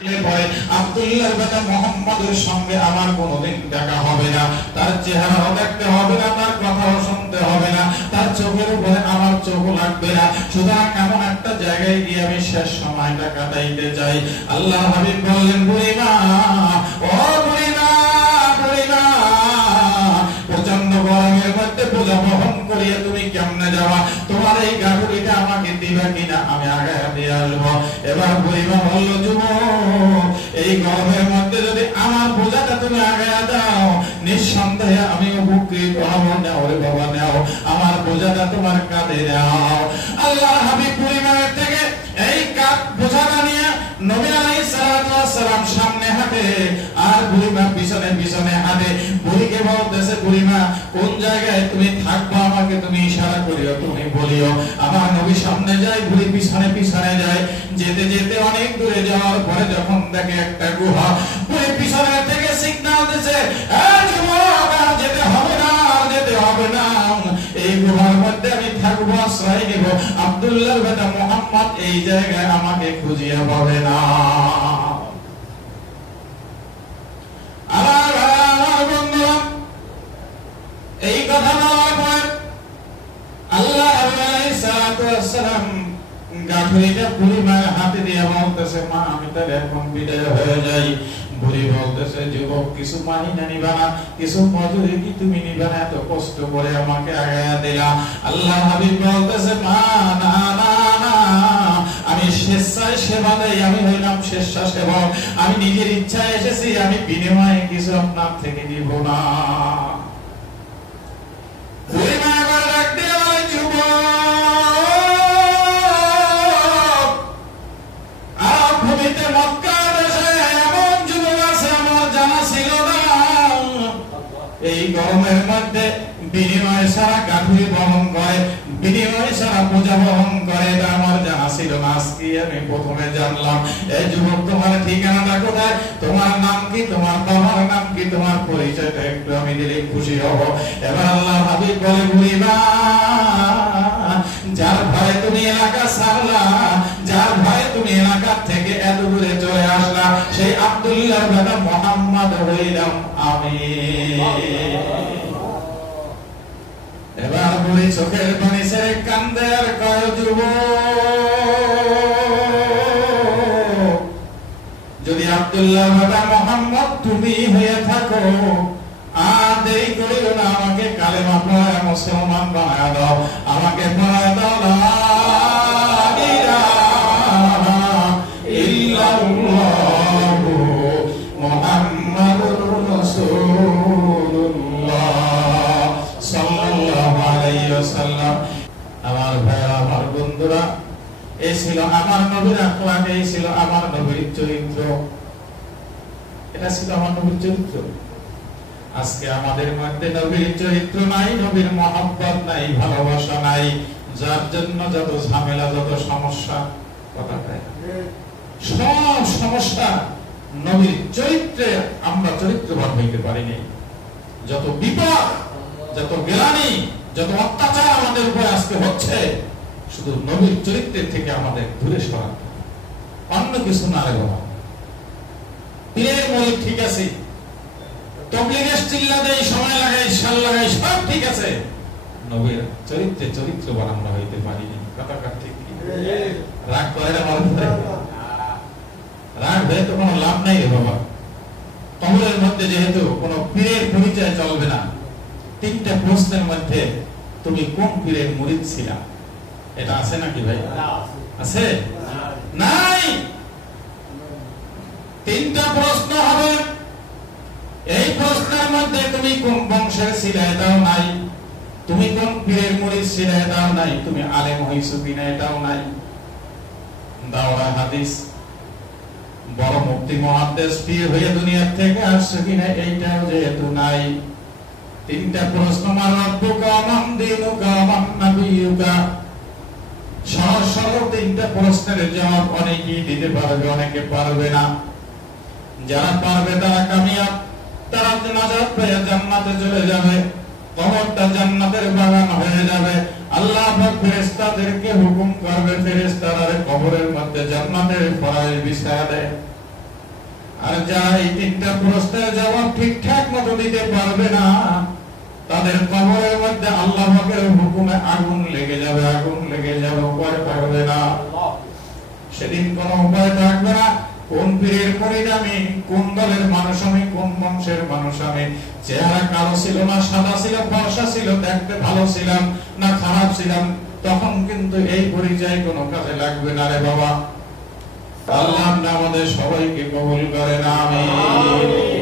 পরে আব্দুল্লাহ ইবনে মুহাম্মাদের সঙ্গে আমার কোনোদিন দেখা হবে না, তার চেহারাও দেখতে হবে না, তার কথাও শুনতে হবে না, তার চোখের উপরে আমার চোখ লাগবে না। সুতরাং এমন একটা জায়গায় গিয়ে আমি শেষ সময়টা কাটাইতে চাই। আল্লাহ হাবিব বললেন, বুড়িমা, ও বুড়িমা, বুড়িমা, প্রচন্ড গরমের মধ্যে বোঝা বহন করিয়ে তুমি কেমনে যাওয়া? তোমার এই গাড়িটা আমাকে দিবা কিনা? আমি আগে দিয়ে আসবো। এবার বুড়িমা বলল, যুবক, এই গরমের মধ্যে যদি আমার বোঝাটা তুমি আগে দাও, নিঃসন্দেহে আমি উপকৃত হব। নাও রে বাবা, নাও, আমার বোঝাটা তোমার কাঁধে নাও। আল্লাহ হাবিব বুড়িমার থেকে এই কাঁধ বোঝাটা নিয়ে নবী আলাইহিস সালাতু ওয়াস সালাম সামনে হাঁটে আর বুড়িমা পিছনে পিছনে হাঁটে। বুড়িকে বলতেছে, বুড়িমা, কোন জায়গায় তুমি থাকবা আমাকে তুমি ইশারা করিও, তুমি বলিও। আমার নবী সামনে যায়, বুড়ি পিছনে পিছনে যায়। যেতে যেতে অনেক দূরে যাওয়ার পরে যখন দেখে একটা গুহা, বুড়ি পিছনে থেকে সিগন্যাল দিছে, এই যুবক, আর যেতে হবে না, আর যেতে হবে না, এই গুহার মধ্যে আমি থাকবো, আশ্রয় নিব। আব্দুল্লাহ ইবনে মুহাম্মদ এই জায়গায় আমাকে খুঁজিয়ে পাবে না। আমার বন্ধুরা, এই কথা বলার পর আল্লাহ আলাইহিস সালাতু ওয়াস সালাম গাঠুরিটা বুড়িমার হাতে দিয়ে বলতেছে, মা, আমি তার এখন বিদায় হয়ে যাই। বুড়ি বলতেছে, যুবক, কিছু মাহিনা নিবা না, কিছু মজুরি কি তুমি নিবা না? এত কষ্ট করে আমাকে আগায়া দিলা। আল্লাহ হাবিব বলতেছে, মা, না না না, আমি স্বেচ্ছায় সেবা দেই, আমি হইলাম স্বেচ্ছাসেবক, আমি নিজের ইচ্ছায় এসেছি, আমি বিনিময়ে কিছু আপনার থেকে নিব না। বুড়িমা এবার ডাক দিয়ে বলে, যুবক, আরব ভূমিতে মক্কা দেশে এমন যুবক আছে আমার জানা ছিল না। এই গরমের মধ্যে বিনিময় ছাড়া গাঠুরি বহন করে, বিনিময় ছাড়া পূজা বহন করে, এটা আমার জানা ছিল না। আজকে আমি প্রথমে জানলাম। এই যুবক, তোমার ঠিকানাটা কোথায়? তোমার নাম কি? তোমার বাবার নাম কি? তোমার পরিচয়টা একটু আমি দিলে খুশি হব। এবার আল্লাহ হাবিব বলে, বুড়িমা, যার ভয়ে তুমি এলাকা ছাড়লা, যার ভয়ে তুমি এলাকা থেকে এত দূরে চলে আসলা, সেই আব্দুল্লাহ ইবনে মুহাম্মদ হইলাম আমি। এবার বুড়ি চোখের পানি ছেড়ে কান্দে আর কয়, যুবক, যদি আব্দুল্লাহ ইবনে মুহাম্মদ তুমি হয়ে থাকো, আর দেরি করিও না, আমাকে কালেমা পড়ায় মুসলমান বানায়া দাও, আমাকে পড়ায়া দাও লা ইলাহা ইল্লাল্লাহু মুহাম্মাদুর রাসূলুল্লাহ সাল্লাল্লাহু আলাইহি ওয়াসাল্লাম। আমার ভাইরা, আমার বন্ধুরা, এই ছিল আমার নবীর আকhlaq, এই ছিল আমার নবীর চরিত্র, এটা ছিল আমার নবীর চরিত্র। আজকে আমাদের মধ্যে নবীর চরিত্র নাই, নবীর মহব্বত নাই, ভালোবাসা নাই, যার জন্য যত ঝামেলা, যত সমস্যা, কথাটাই সব সমস্যা নবীর চরিত্রে আমরা চরিত্রবান হইতে পারিনি। যত বিপদ, যত গ্লানি, যত অত্যাচার আমাদের উপরে আজকে হচ্ছে, শুধু নবীর চরিত্রের থেকে আমাদের দূরে সরাতে, অন্য কিছু না। রে বাবা, পীরের মৌলিক ঠিক আছে, তবলিগের চিল্লা দেই, সময় লাগাই, সাল লাগাই, সব ঠিক আছে, নবীর চরিত্রে চরিত্রবান আমরা হইতে পারিনি। কথা ঠিক কি? রাগ করে না, রাগ হয়ে তো কোনো লাভ নাই রে বাবা। কবরের মধ্যে যেহেতু কোনো পীরের পরিচয় চলবে না, তিনটা প্রশ্নের মধ্যে তুমি কোন পীরের মুরিদ ছিলা, এটা আছে নাকি ভাই? আছে? নাই। তিনটা প্রশ্ন হবে, এই প্রশ্নের মধ্যে তুমি কোন বংশের ছিলে এটাও নাই, তুমি কোন পীরের মুরিদ ছিলে এটাও নাই, তুমি আলেম হইছো কিনা এটাও নাই, দাওরা হাদিস বড় মুফতি মুহাদ্দিস পীর হয়ে দুনিয়ার থেকে আসছো কিনা এইটাও যেহেতু নাই। তিনটা প্রশ্ন, মান রব্বুকা মান দীনুকা মান নাবিয়ুকা, সহজ সরল তিনটা প্রশ্নের জবাব অনেকেই দিতে পারবে, অনেকে পারবে না। যারা পারবে তারা কামিয়াব, তারা নাজাত পেয়ে জান্নাতে চলে যাবে, কবরটা জান্নাতের বাগান হয়ে যাবে। আল্লাহ পাক ফেরেশতাদেরকে হুকুম করবে, ফেরেশতারা কবরের মধ্যে জান্নাতের ফরাশ বিছায়া দেয়। আর যারা এই তিনটা প্রশ্নের জবাব ঠিকঠাক মতো দিতে পারবে না, তাদের কবরের মধ্যে আল্লাহ পাকের হুকুমে আগুন লেগে যাবে, আগুন লেগে যাবে, উপায় থাকবে না। সেদিন কোনো উপায় থাকবে না। কোন পীরের মুরিদ আমি, কোন দলের মানুষ আমি, কোন বংশের মানুষ আমি, চেহারা কালো ছিল না সাদা ছিল, ফর্সা ছিল, দেখতে ভালো ছিলাম না খারাপ ছিলাম, তখন কিন্তু এই পরিচয় কোনো কাজে লাগবে না রে বাবা। আল্লাহ আমাদের সবাইকে কবুল করেন, আমিন।